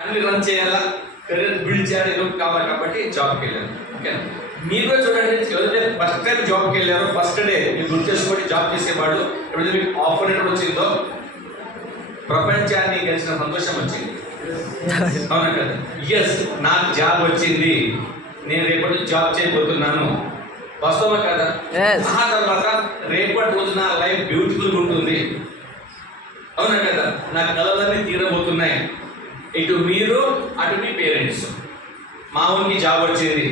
Family run చేయాలా, career build చేయాలి, ఏదో కావాలి కాబట్టి జాబ్కి వెళ్ళాను. ఓకేనా? మీరు కూడా చూడండి, ఎవరైతే ఫస్ట్ టైం జాబ్కి వెళ్ళారో ఫస్ట్ డే మీరు గుర్తు చేసుకొని జాబ్ చేసేవాడు ఎప్పుడైతే మీకు ఆఫర్ ఎక్కడ వచ్చిందో ప్రపంచాన్ని గెలిచిన సంతోషం వచ్చింది. అవునా కదా? ఎస్, నాకు జాబ్ వచ్చింది, నేను రేపటి జాబ్ చేయబోతున్నాను. వాస్తవా కదా? ఆ తర్వాత రేపటి రోజు నా లైఫ్ బ్యూటిఫుల్గా ఉంటుంది. అవునా కదా? నా కళలన్నీ తీరబోతున్నాయి. ఇటు మీరు అటు మీ పేరెంట్స్. మావునికి జాబ్ వచ్చింది,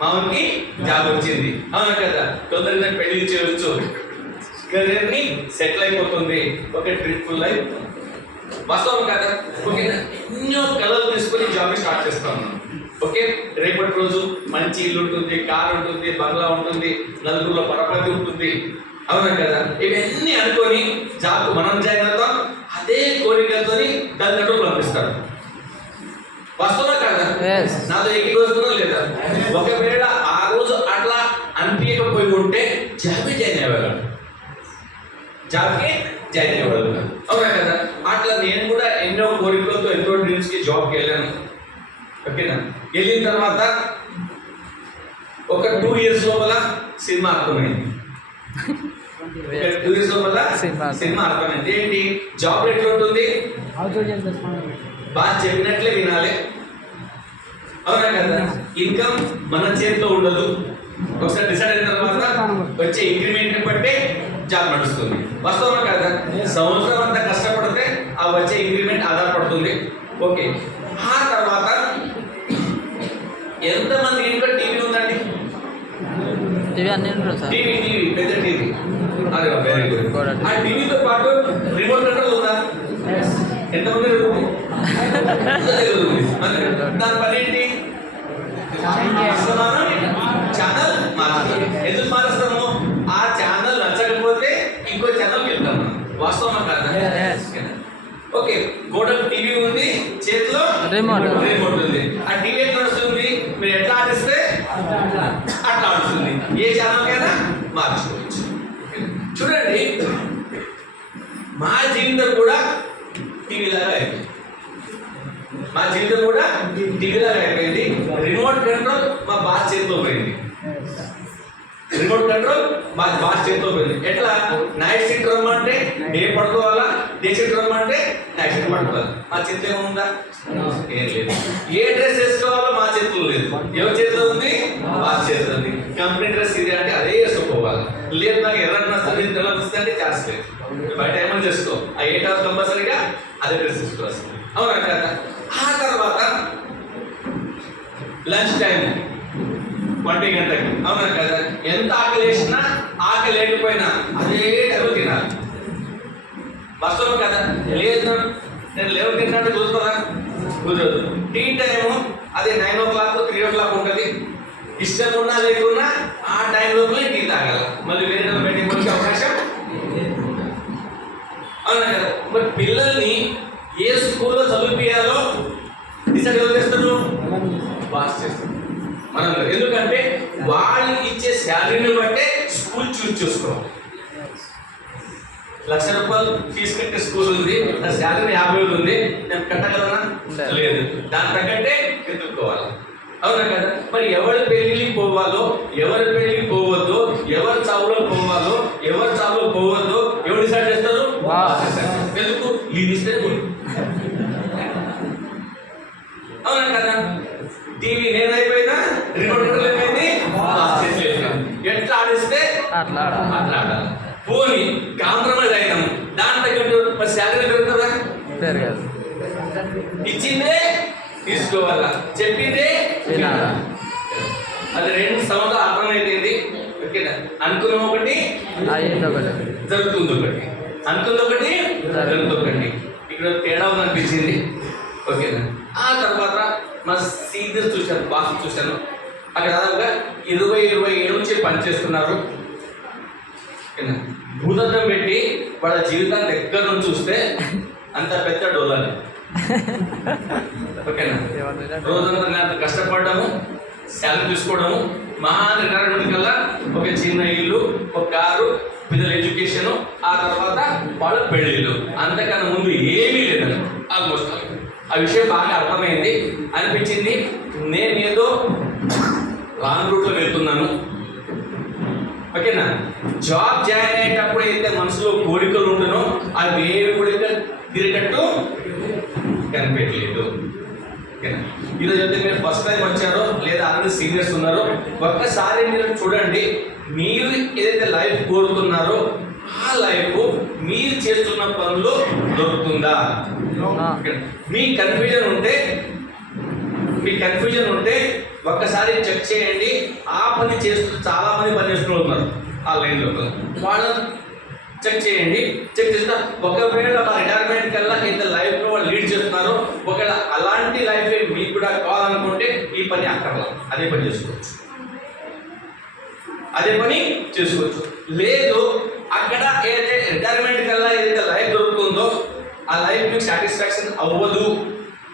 మావునికి జాబ్ వచ్చింది. అవునా కదా? తొందరగా పెళ్లి చేయవచ్చు, కెరీర్ని సెటిల్ అయిపోతుంది, ఒక ట్రిప్ఫుల్ లైఫ్. వాస్తవం కదా? ఓకే, ఎన్నో కళలు తీసుకొని జాబ్ స్టార్ట్ చేస్తా ఉన్నాం. ఓకే, రేపటి రోజు మంచి ఇల్లు ఉంటుంది, కార్ ఉంటుంది, బంగ్లా ఉంటుంది, నలుగురిలో పరపతి ఉంటుంది. అవునా కదా? ఇవన్నీ అనుకొని జాబ్ మనం జాయిన్ అవుతాం. అదే కోరికలతో తల్లిదండ్రులు పంపిస్తారు. వాస్తవా కదా? నాతో ఎక్కిపోతున్నా లేదా? ఒకవేళ ఆ రోజు అట్లా అనిపించకపోయి ఉంటే జాబ్కి జాయిన్ అయ్యేవాళ్ళు, జాబ్కి జాయిన్ అయ్యేవాళ్ళు. అవునా కదా? అట్లా నేను కూడా ఎన్నో కోరికలతో ఎన్నో డ్రీమ్స్కి జాబ్కి వెళ్ళాను. ఓకేనా? వెళ్ళిన తర్వాత ఒక 2 years లోపల సినిమా అర్థమైంది. 2 years లోపల సినిమా అర్థమైంది. ఏంటి జాబ్ ఎట్లా ఉంటుంది? బాగా చెప్పినట్లే వినాలి. అవునా కదా? ఇన్కమ్ మన చేతిలో ఉండదు. ఒకసారి డిసైడ్ అయిన తర్వాత వచ్చే ఇంక్రిమెంట్ని బట్టే జాబ్ నడుస్తుంది. వాస్తవం కదా? సంవత్సరం అంతా కష్టపడితే ఆ వచ్చే ఇంక్రిమెంట్ ఆధారపడుతుంది. ఓకే, ఆ తర్వాత ఎంతమంది ఇంట్లో టీవీ ఉందండి? టీవీ పెద్ద టీవీ. అరే వెరీ గుడ్. ఆ టీవీతో పాటు రిమోట్ కంట్రోల్ ఉందా? ఎంతమంది? దాని పని ఏంటి? ఛానల్ మారుస్తాం. ఎందుకు మారుస్తాము? ఆ ఛానల్ నచ్చకపోతే ఇంకో ఛానల్కి వెళ్తాము. వాస్తవం కాదా? ఓకే, గోడకు టీవీ ఉంది, చేతిలో రిమోట్ ఉంది. ఆ టీవీ ఎట్లా వస్తుంది? మీరు ఎట్లా ఆడిస్తే అట్లా ఆడుతుంది. ఏ ఛానల్కైనా మార్చుకోవచ్చు. చూడండి, మా జీవితం కూడా టీవీలాగా అయిపోయింది. మా జీవితం కూడా టీవీలాగా అయిపోయింది. రిమోట్ కంట్రోల్ మా బాస్ చేతిలో పోయింది. రిమోట్ కంట్రోల్ మా బాస్ చేతిలో పోయింది. ఎట్లా? నైట్ షిఫ్ట్ రమ్మంటే డే పడుకోవాలా, డే షిఫ్ట్ రమ్మంటే నైట్ షిఫ్ట్ పడుకోవాలి. మా చేతిలో ఏముందా? ఏం లేదు. ఏ డ్రెస్ వేసుకోవాలో మా చేతిలో లేదు. ఎవరి చేతిలో ఉంది? బాస్ చేతిలో ఉంది. కంపెనీ డ్రెస్ ఇది అంటే అదే వేసుకోవాలి. లేదు నాకు ఎర్రటి నస్తుంది, తెల్ల వస్తుంది అంటే చేస్తలేదు. బయట ఏమని చేసుకో, ఆ 8 hours కంపల్సరీగా అదే డ్రెస్ తీసుకోవాల్సింది. అవునా కదా? ఆ తర్వాత లంచ్ టైం 1 గంటకి. అవునా కదా? ఎంత ఆకలి వేసినా ఆకలి లేకపోయినా అదే టైంలో తినాలి. వాస్తవం కదా? లేదు నేను 11 తింటే కుదురుతుందా? కుదరదు. టీ టైము అది 9 o'clock 3 o'clock ఉంటుంది. ఇష్టం ఉన్నా లేకున్నా ఆ టైం లోపల టీ తాగాల. మళ్ళీ వేరే పెట్టే అవకాశం. అవునా కదా? మరి పిల్లల్ని ఏ స్కూల్లో చదివిపియాలో డిసైడ్ ఎవరు చేస్తారు? బాస్ చేస్తారు. మనం ఎందుకంటే వాళ్ళు ఇచ్చే శాలరీని బట్టే స్కూల్ చూసుకోవాలి. 1,00,000 రూపాయలు ఫీజు కట్టే స్కూల్ ఉంది, నా శాలరీ 50,000 ఉంది, నేను కట్టగలనా? లేదు. దాని తగ్గట్టే ఎదుర్కోవాలి. అవునా కదా? మరి ఎవరి పెళ్లికి పోవాలో, ఎవరి పెళ్లికి పోవద్దో, ఎవరి చావులో పోవాలో, ఎవరి చావులో పోవద్దో ఎవరు డిసైడ్ చేస్తారు? ఎందుకు? ఈ ఇస్తే అవునా కదా? టీవీ నేనైపోయినా రిమోట్ కంట్రోల్ అయిపోయింది, ఎట్లా ఆడిస్తే అట్లా ఆడాలి. పోనీ కాంప్రమైజ్ అయినాము, దాని తగ్గట్టు మరి శాలరీ పెరుగుతుందా? పెరగదు. ఇచ్చిందే తీసుకోవాలా, చెప్పిందే అది 2 సంవత్సరాలు అర్థమైంది. ఓకేనా? అనుకున్న ఒకటి జరుగుతుంది, ఒకటి అనుకుంది ఒకటి జరుగుతుంది ఒకటి. ఇక్కడ తేడా అనిపించింది. ఓకేనా? ఆ తర్వాత మా సీనియర్స్ చూశాను, బాస్ చూశాను. అక్కడ దాదాపుగా 27 నుంచి పనిచేస్తున్నారు. భూతత్వం పెట్టి వాళ్ళ జీవితాన్ని దగ్గర నుంచి చూస్తే అంత పెద్ద డోలాని. ఓకేనా? రోజంతా కష్టపడము, శాలరీ తీసుకోవడము, మహా రిటైర్మెంట్ కల్లా ఒక చిన్న ఇల్లు, ఒక కారు, పిల్లల ఎడ్యుకేషన్, ఆ తర్వాత వాళ్ళ పెళ్ళిళ్ళు. అంతకన్నా ముందు ఏమీ లేదండి ఆల్మోస్ట్. ఆ విషయం బాగా అర్థమైంది, అనిపించింది నేను ఏదో రాంగ్ రూట్లో వెళ్తున్నాను. ఓకేనా? జాబ్ జాయిన్ అయ్యేటప్పుడు అయితే మనసులో కోరికలు ఉంటునో అవి ఏవి కూడా తిరిగట్టు కనిపించలేదు. ఓకేనా? ఈరోజు అయితే మీరు ఫస్ట్ టైం వచ్చారో లేదా ఆల్రెడీ సీనియర్స్ ఉన్నారో ఒక్కసారి మీరు చూడండి, మీరు ఏదైతే లైఫ్ కోరుతున్నారో ఆ లైఫ్ మీరు చేస్తున్న పనులు దొరుకుతుందా? మీ కన్ఫ్యూజన్ ఉంటే ఒక్కసారి చెక్ చేయండి. ఆ పని చేస్తూ చాలా మంది పని చేస్తున్నారు ఆన్లైన్లో, వాళ్ళని చెక్ చేయండి. చెక్ చేస్తా ఒకవేళ రిటైర్మెంట్ కల్లా ఎంత లైఫ్లో వాళ్ళు లీడ్ చేస్తున్నారో, ఒకవేళ అలాంటి లైఫ్ మీకు కూడా కావాలనుకుంటే ఈ పని అక్కర్లా, అదే పని చేసుకోవచ్చు. లేదు అక్కడ ఏదైతే రిటైర్మెంట్ కల్లా ఏదైతే లైఫ్ దొరుకుతుందో ఆ లైఫ్ మీకు సాటిస్ఫాక్షన్ అవ్వదు,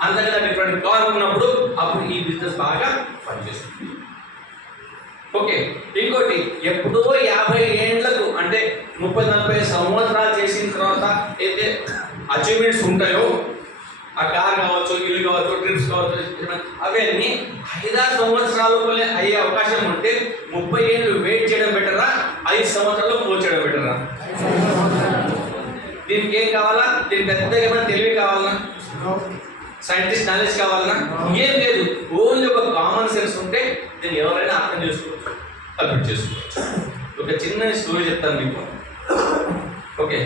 అంతకన్నా డిఫరెంట్ కావాలనుకున్నప్పుడు అప్పుడు ఈ బిజినెస్ బాగా పనిచేస్తుంది. ఓకే, ఇంకోటి ఎప్పుడో 50 ఏళ్లకు అంటే 30-40 సంవత్సరాలు చేసిన తర్వాత అయితే అచీవ్మెంట్స్ ఉంటాయో, ఆ కార్ కావచ్చు, ఇల్లు కావచ్చు, ట్రిప్స్ కావచ్చు, అవన్నీ 5-6 సంవత్సరాలలోనే అయ్యే అవకాశం ఉంటే 30 ఏళ్ళు వెయిట్ చేయడం బెటరా, 5 సంవత్సరాల్లో క్లోజ్ చేయడం బెటరా? దీనికి ఏం కావాలా? దీనికి పెద్దగా ఏమైనా తెలివి కావాలన్నా, సైంటిస్ట్ నాలెడ్జ్ కావాలన్నా? ఏం లేదు, ఓన్లీ ఒక కామన్ సెన్స్ ఉంటే దీన్ని ఎవరైనా అర్థం చేసుకోవచ్చు, కంప్లీట్ చేసుకోవచ్చు. ఒక చిన్న స్టోరీ చెప్తాను మీకు. ఓకే.